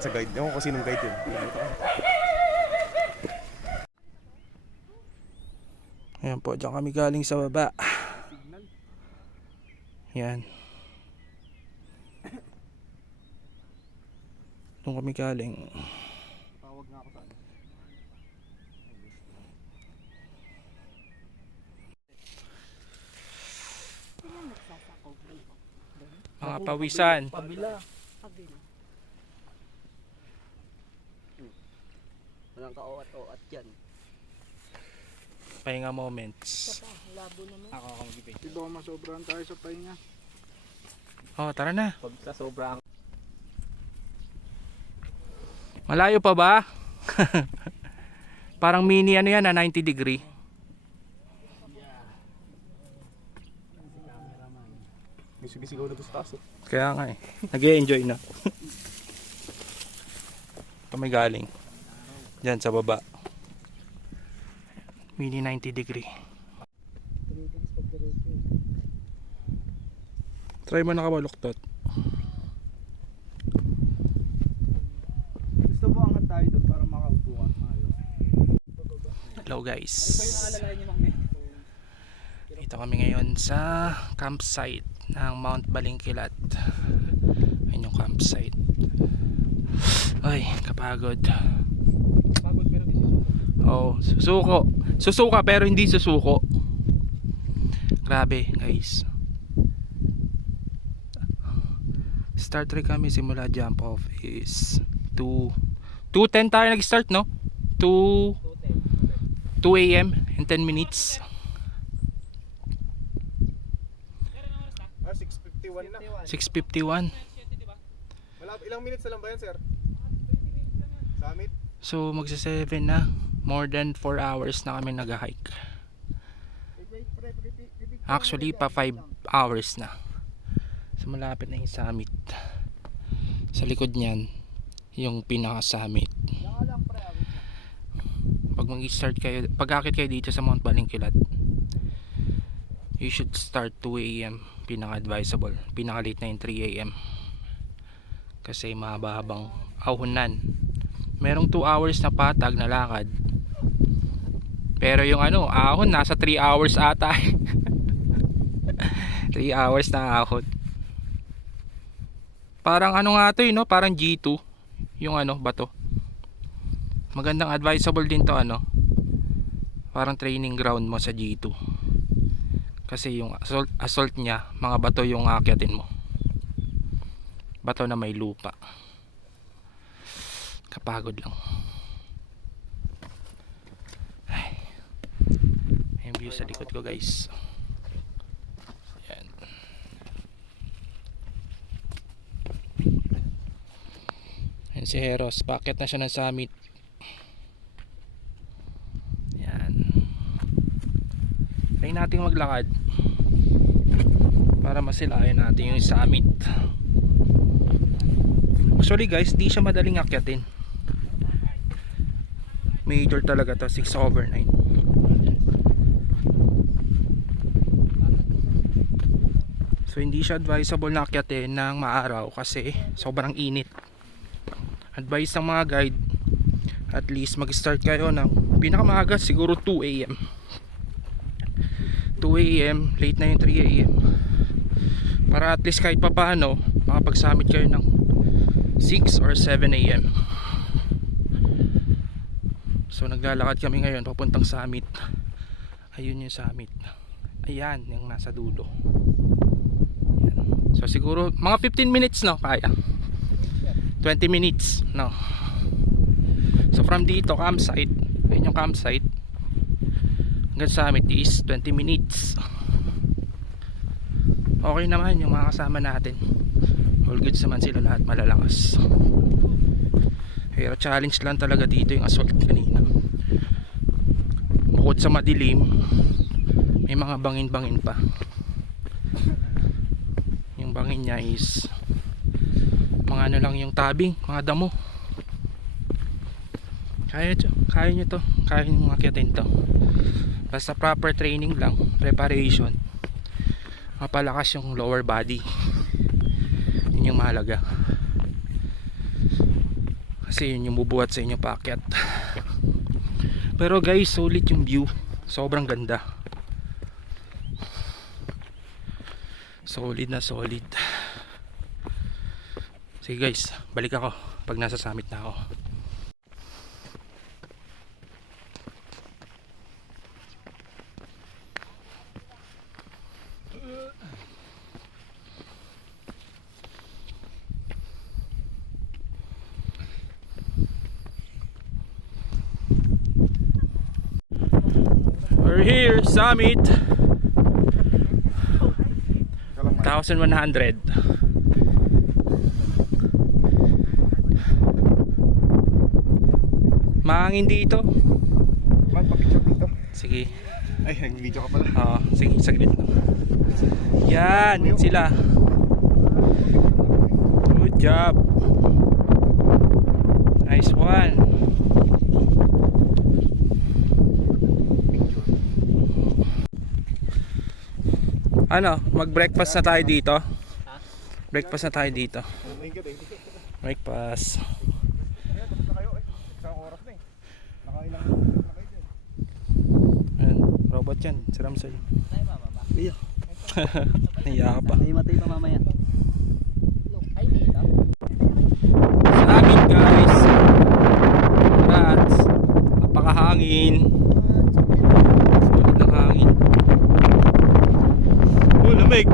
sa guide. Ewan ko sinong guide yun. Ayan po, dyan kami galing sa baba. Yan. Doon kami galing. Tawag nga ako sa ano. Mga pawisan. Pabila. Walang ka-oat-oat yan. Pahinga moments. Labo naman. Ako mag-ibig. Di ba masobrahan tayo sa pahinga? Oh, tara na. Pag sa sobrang Malayo pa ba? Parang mini ano yan, 90 degree. May sumisigaw na doon sa taas. Kaya nga eh. Nag-e-enjoy na. Kami galing. Diyan sa baba. Mini 90 degree. Try mo nakabaluktot. Gusto mo angat tayo doon para makaupo ka. Ayos. Hello guys. alalayan niyo mga Dito kami ngayon sa campsite ng Mount Balingkilat. Ayun yung campsite. Ay, kapagod. pagod pero di susuko. Oh, susuko. Susuka pero hindi susuko. Grabe, guys. Start trek kami simula jump off is 2:10 tayo nag-start, no? 2 AM in 10 minutes. 6:51 na. 6:51. Ilang minutes na lang ba yan, sir? Summit? So magsa 7 na. More than 4 hours na kami nag-hike. Actually pa 5 hours na. So malapit na yung summit. Sa likod niyan yung pinaka summit. Pag mag-start kayo, pag-akit kayo dito sa Mount Balingkilat, you should start 2 AM, pinaka advisable. Pinaka late na yung 3 AM. Kasi mahaba-habang ahonan. Merong 2 hours na patag na lakad. Pero yung ano, ahon nasa 3 hours ata. 3 hours na ahon. Parang ano nga to, no? Parang G2 yung ano, bato. Magandang advisable din to, ano. Parang training ground mo sa G2. Kasi yung assault niya, mga bato yung aakyatin mo. Bato na may lupa. Kapagod lang. Ay. Yung view sa likod ko, guys. Yan. Yan si Heros. Paakyat na siya ng summit. Yan. Try nating maglakad para masilayan natin yung summit. Actually guys, di siya madaling akyatin. Major talaga to, 6/9. So hindi siya advisable na akyatin ng maaraw kasi sobrang init. Advice ng mga guide, at least mag-start kayo ng pinakamaaga, siguro 2 AM. 2 AM, late na yung 3 AM. Para at least kahit papaano makapag-summit kayo ng 6 or 7 AM. So naglalakad kami ngayon papuntang summit. Ayun yung summit. Ayan yung nasa dulo. Ayan. So siguro mga 15 minutes, no, kaya 20 minutes, no. So from dito campsite, ayun yung campsite, hanggang summit is 20 minutes. Okay naman yung mga kasama natin. All goods naman sila, lahat malalakas. Pero challenge lang talaga dito yung assault kanina. Bukod sa madilim, may mga bangin-bangin pa. Yung bangin niya is mga ano lang yung tabing, mga damo. Kaya nyo to, kaya nyo makyatin to. Basta proper training lang, preparation, mapalakas yung lower body. Yun yung mahalaga. Kasi yun yung bubuhat sa inyo paakyat. Pero guys, solid yung view. Sobrang ganda. Solid na solid. Sige guys, balik ako pag nasa summit na ako. We're here, summit 1,100. Mahangin dito. Magpapicture dito. Sige. Ay, nag-video ka pala. Oo, sige, saglit lang. Yan, yun sila. Good job. Nice one. Ano, mag-breakfast na tayo dito. Breakfast na tayo dito. Thank you. Breakfast. Ayan, tapos na kayo. Isang oras na eh. Nakailang na kayo dyan. Ayan, robot yan, si Ramsey. Tayo bababa. Iyo. Naiya ka pa. May matay pa mamaya. Ay, dito. Sa amin guys. Rats. Napakahangin. Solid ng hangin. Oh, lamig.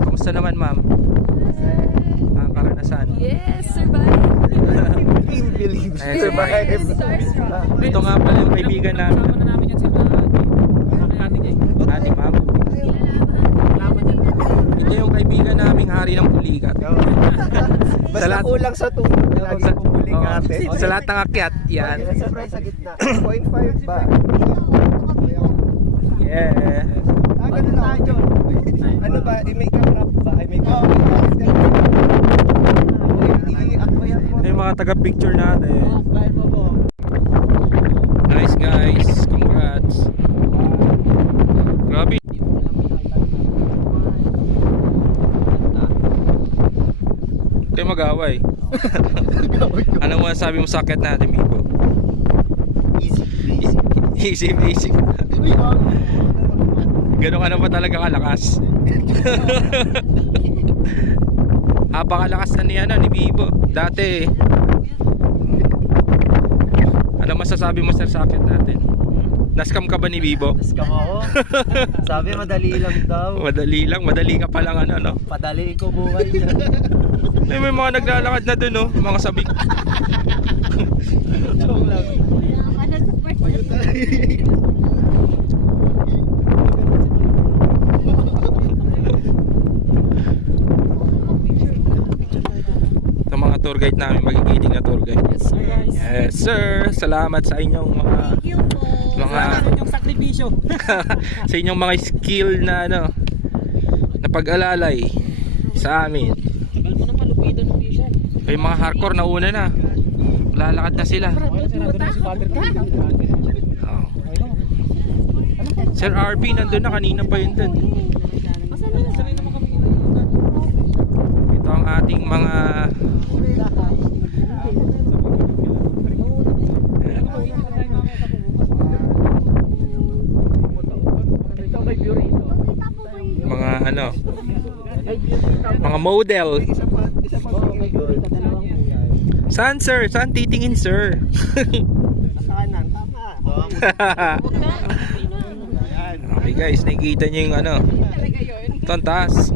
Kamusta naman ma'am? Ang karanasan? Yes, survive. Believe. Ayan, survive. Starstruck. Ito nga pala yung kaibigan namin. Kasama na namin yan sa ate niya. Ate ma'am. Ito yung kaibigan naming hari ng pulikat. Basta lahat- kulang sa tubig. Lagi Sa- pupuling oo. ate. Sa lahat ng akyat, yan. Surprise sa gitna. 0.5 ba? Yeah. Ganun tayo. Ano ba? May ka-rap ba? Ay, may ka-rap. Yung mga taga-picture natin. Nice guys. Congrats. Grabe. Kayo mag-away. Ano mo sabi mo sa akyat natin, Migo? Easy. Ganun ka na ba talaga kalakas? Napakalakas na ni Bibo. Dati. Ano masasabi mo sir sa akyat natin? Nascam ka ba ni Bibo? Scam ako. Sabi madali lang daw. Madali ka pa lang no? Padali ko buhay. May mga naglalakad na dun, no? Mga sabik. Joke lang. Ito mga tour guide namin, magigiting na tour guide. Yes sir, salamat sa inyong mga Yung sakripisyo. sa inyong mga skill na na pag-alalay sa amin. Tagal mo na malupitan ng visa. May mga hardcore na una na. Lalakad na sila. Oh. Sir RP nandun na, kanina pa yun dun. Ito ang ating mga mga model. Saan sir? Saan titingin sir? Kanan, tama. Okay guys, nakikita nyo yung ito ang taas.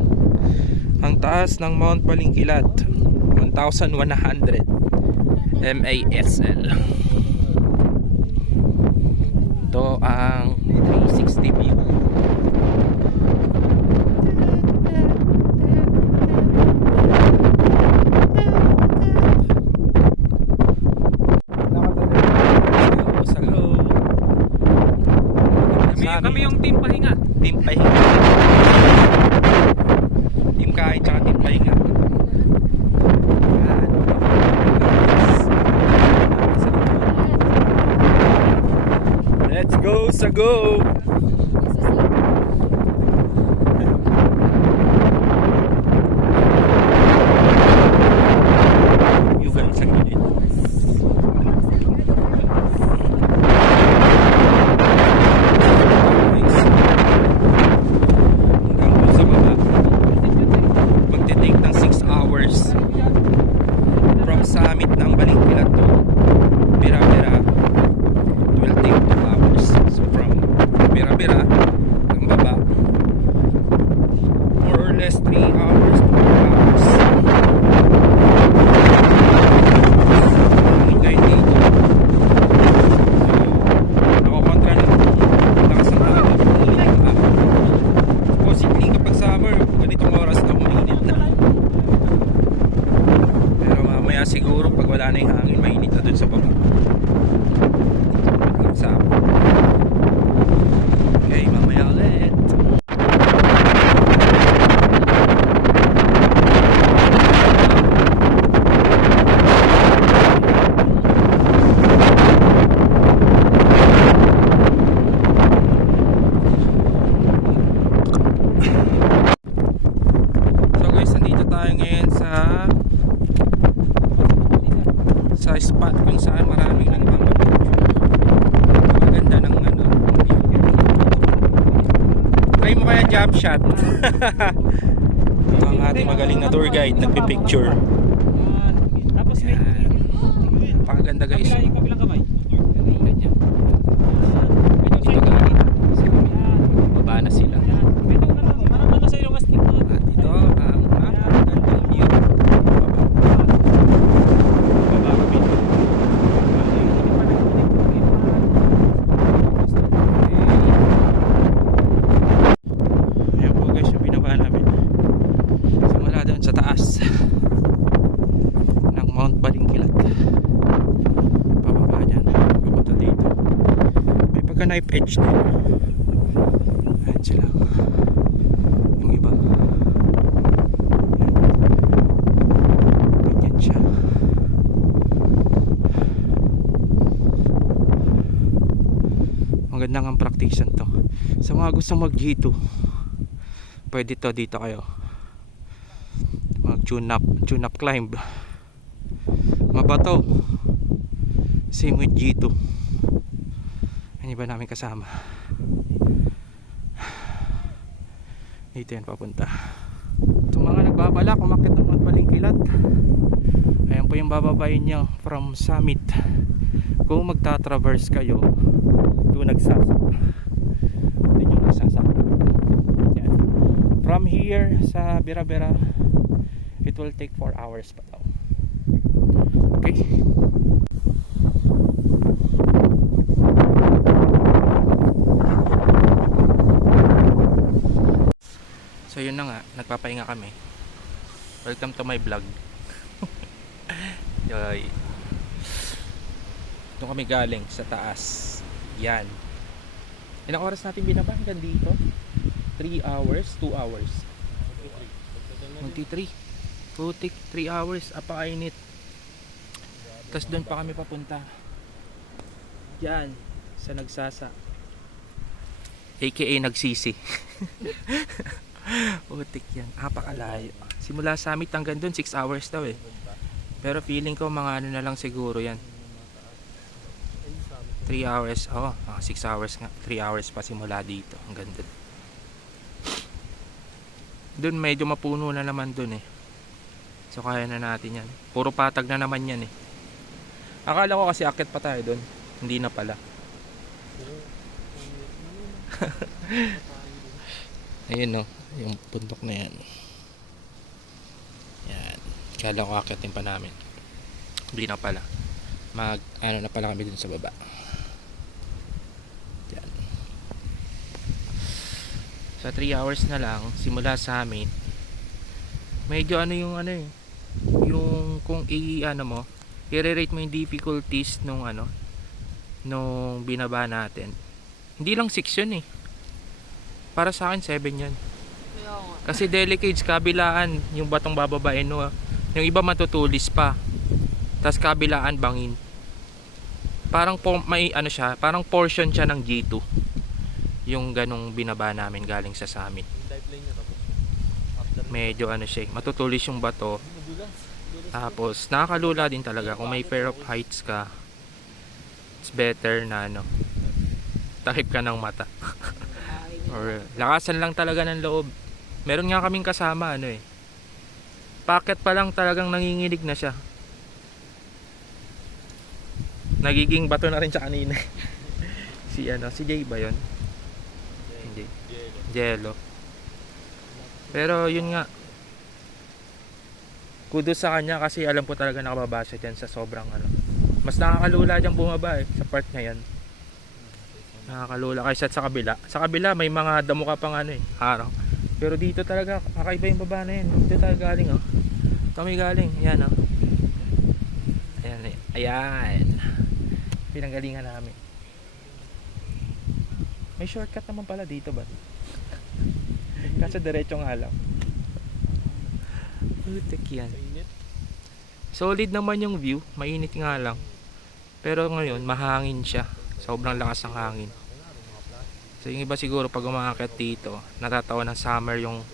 Ang taas ng Mount Balingkilat, 1,100 MASL. Ito ang 360 view. Kami yung team pahinga. Team pahinga. Team kain tsaka team pahinga. Yan. Let's go sa go! spot kung saan maraming nagpapapicture. Maganda ng ano, view. Try mo kaya jump shot. Ang ating magaling na tour guide nagpipicture. Tapos may Pakaganda guys. kabila yung kabilang kamay. Ganyan. Dito baba na sila. Ito parang ano sa ilong astig mo. At ito ang napakagandang view. Baba kami. Ayan po guys yung binaba namin. Simula doon sa taas ng Mount Balingkilat. Pababa dyan. Papunta dito. May pagka knife edge din. Ayan sila. Yung iba. Ayan. Ganyan siya. Maganda ang practice to. Sa mga gusto mag G2, pwede to dito kayo. Mag tune up climb. Mabato. Same with G2. Ano ba namin kasama? Dito yan papunta. Itong mga nagbabalak umakyat ng Mount Balingkilat, ayan po yung bababayin nyo from summit. Kung magta-traverse kayo doon nagsasak, doon yung nagsasak. Yan. From here sa Bira-Bira, it will take 4 hours pa daw. Okay. So yun na nga, nagpapahinga kami. Welcome to my vlog. Yoy. Doon kami galing sa taas. Yan. Ilang oras natin binaba hanggang dito? 3 hours, 2 hours. 23. Putik, 3 hours. Apakainit. Tapos doon pa kami papunta. Yan. Sa Nagsasa. AKA Nagsisi. Putik yan. Apakalayo. Simula summit hanggang doon 6 hours daw eh. Pero feeling ko mga ano na lang siguro yan. 3 hours. Oh, 6 hours nga. 3 hours pa simula dito. Hanggang doon. Doon medyo mapuno na naman doon eh. So kaya na natin yan. Puro patag na naman yan eh. Akala ko kasi akit pa tayo doon. Hindi na pala. Ayun no. Yung bundok na yan. Yan. Kala ko akitin pa namin. Hindi na pala. Ano na pala kami dun sa baba. Yan. Sa 3 hours na lang simula sa amin. Medyo ano yung ano eh. Yung kung i-ano mo, i-rate mo yung difficulties nung ano, nung binaba natin. Hindi lang 6 yun eh. Para sa akin 7 yun. Kasi delicates kabilaan yung batong bababain no. Yung iba matutulis pa. Tas kabilaan bangin. Parang may ano siya, parang portion siya ng G2. Yung ganong binaba namin galing sa summit. Medyo ano siya, matutulis yung bato. Tapos nakakalula din talaga kung may fear of heights ka. It's better na ano, takip ka ng mata. Or lakasan lang talaga ng loob. Meron nga kaming kasama ano eh. Packet pa lang talagang nanginginig na siya. Nagiging bato na rin siya kanina. Si ano, si Jay ba 'yon? Hindi. Jello. Pero yun nga. Kudos sa kanya kasi alam ko talaga nakababasa diyan sa sobrang ano. Mas nakakalula diyang bumaba eh, sa part na 'yan. Nakakalula kaysa sa kabila. Sa kabila may mga damo ka pang ano eh, harang. Pero dito talaga kakaiba yung baba na yun. Dito tayo galing oh. Kami galing, ayan oh. Ayan eh. Ayan. Pinanggalingan namin. May shortcut naman pala dito ba? Kasi diretso nga lang. Putik yan. Solid naman yung view. Mainit nga lang. Pero ngayon mahangin siya. Sobrang lakas ng hangin. So yung iba siguro pag umaakit dito, natatawa ng summer yung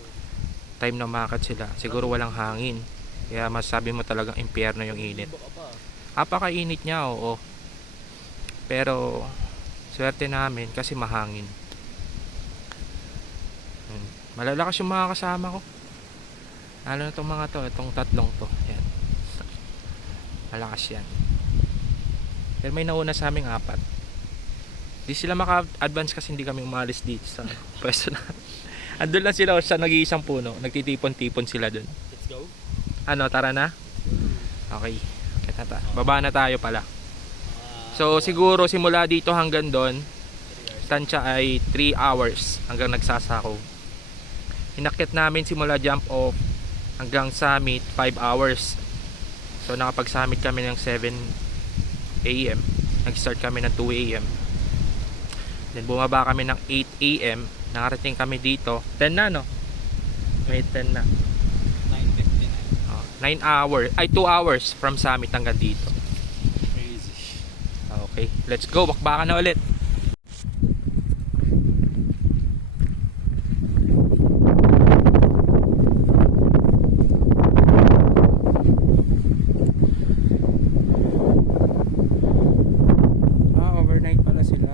time na umaakit sila. Siguro walang hangin. Kaya masabi mo talagang impyerno yung init. Apakainit niya, oo. Pero swerte namin kasi mahangin. Malalakas yung mga kasama ko. Lalo na itong mga to, itong tatlong to. Yan. Malakas yan. Pero may nauna sa aming 4. Di sila maka-advance kasi hindi kami umalis dito sa pwesto na. Andun lang sila sa nag-iisang puno. Nagtitipon-tipon sila dun. Let's go. Ano, tara na? Okay. Baba na tayo pala. So siguro simula dito hanggang doon, tansya ay 3 hours hanggang nagsasako. Inakyat namin simula jump off hanggang summit 5 hours. So nakapag-summit kami ng 7 AM. Nag-start kami ng 2 AM. Then bumaba kami ng 8 AM. Nakarating kami dito 10 na, no? May 10 na. 9 hours, ay 2 hours from summit hanggang dito. Crazy. Okay, let's go. Bakbakan na ulit. Overnight pala sila.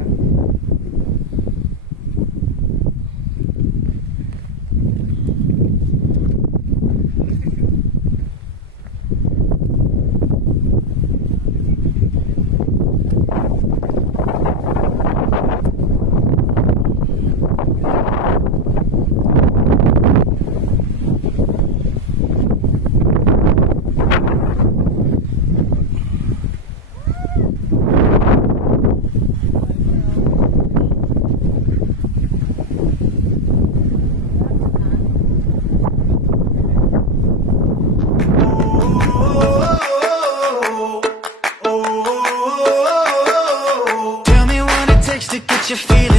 Tell me what it takes to get you feeling